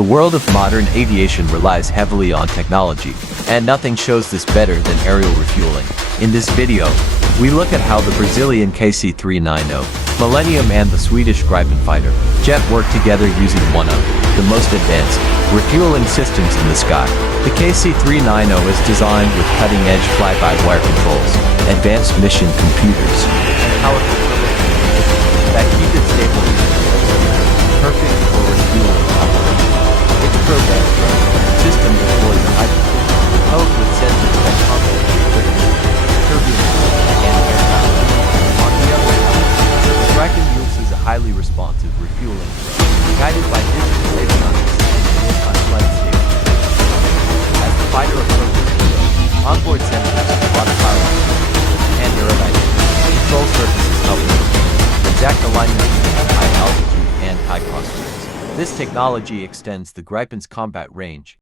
The world of modern aviation relies heavily on technology, and nothing shows this better than aerial refueling. In this video, we look at how the Brazilian KC-390 Millennium and the Swedish Gripen fighter jet work together using one of the most advanced refueling systems in the sky. The KC-390 is designed with cutting-edge fly-by-wire controls, advanced mission computers, and powerful turbines that keep it stable, perfect for refueling operations. Its programmed system deploys a high-performance code with sensors that control turbulence and air power. On the other hand, the Gripen uses a highly responsive refueling guided by digital avionics and on-flight safety. As the fighter approaches onboard sensors, autopilot, and aerodynamic control surfaces help exact alignment at high altitude and high crosswinds. This technology extends the Gripen's combat range